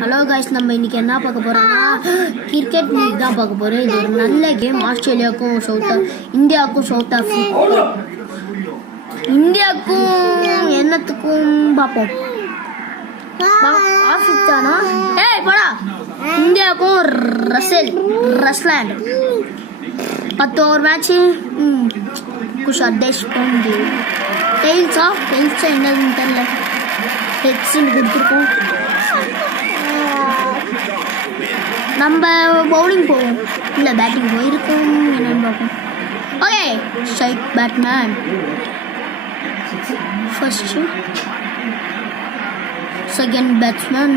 Hello guys, நம்ம இன்னைக்கு என்ன பார்க்க போறோம்னா கிரிக்கெட் லீக் தான் பார்க்க போறோம். இது ஒரு நல்ல கேம். ஆஸ்திரேலியாவுக்கும் இந்தியாவுக்கும் சவுத் ஆப்பிரிக்கா இந்தியாவுக்கும் என்னத்துக்கும் பார்ப்போம். ஆஃபித்தானா ஏய் போடா. இந்தியாவுக்கும் ரஸ்லாண்ட் 10 ஓவர் மேட்ச். குஷார் தேஷ் பாண்டே டெயில்ஸா என்னதுன்னு தெரியல. ஹெட்ஸ்ன்னு கொடுத்துருக்கோம். நம்ம பவுலிங் போவோம், இல்லை பேட்டிங் போயிருக்கோம். என்னன்னு பார்ப்போம். Okay, strike Batman first, second batsman.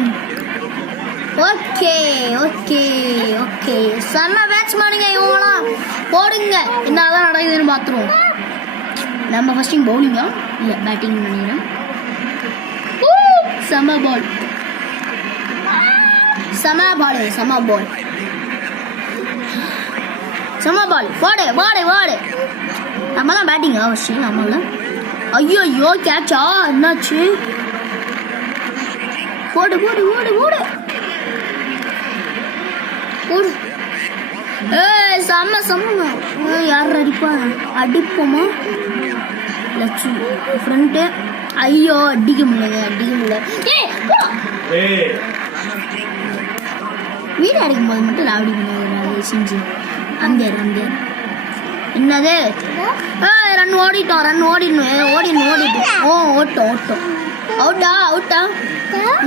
Okay okay okay செம்ம பேட்ஸ்மேனுங்க இவங்களாம். போடுங்க, என்னதான் நடக்குதுன்னு பார்த்துருவோம். நம்ம ஃபர்ஸ்டிங் பவுலிங்கா இல்லை பேட்டிங் பண்ணிடுறோம். செம்ம பால் போடு. நம்ம தான் பேட்டிங் அவசியம். நம்மள ஐயோ கேட்சா என்னாச்சு? போடு. செம்ம யார் அடிப்போமா? லட்சு ஃப்ரண்ட்டு. ஐயோ அடிக்க முடியல. வீடு அடிக்கும் போது மட்டும் ராவடி பண்ணுவாங்க செஞ்சு. அந்த என்னது? ரன் ஓடிட்டோம். ஓட்டம் அவுட்டா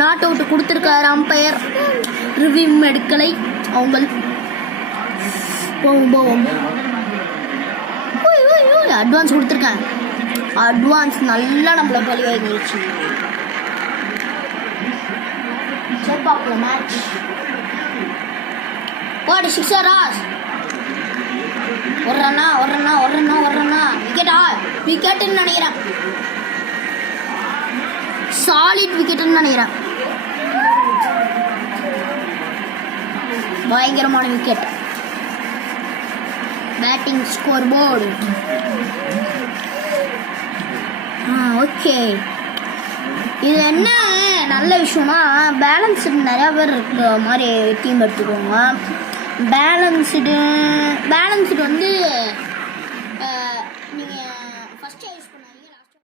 நாட் அவுட் கொடுத்துருக்காரு அம்பையர். ரிவ்யூ எடுக்கலை. அவங்க போவோம். அட்வான்ஸ் கொடுத்துருக்கேன். அட்வான்ஸ் நல்லா நம்மள பழி வாங்கிடுச்சு. மேட்ச் போடு. சிக்ஸரா? ஒரு ரன்னா விக்கெட்டுன்னு நினைக்கிறேன். சாலிட் விக்கெட்டுன்னு நினைக்கிறேன். பயங்கரமான wicket. Batting score board. Okay, இது என்ன நல்ல விஷயம்னா பேலன்ஸ்டு நிறையா பேர் இருக்கிற மாதிரி டீம் எடுத்துக்கோங்க. பேலன்ஸ்டு வந்து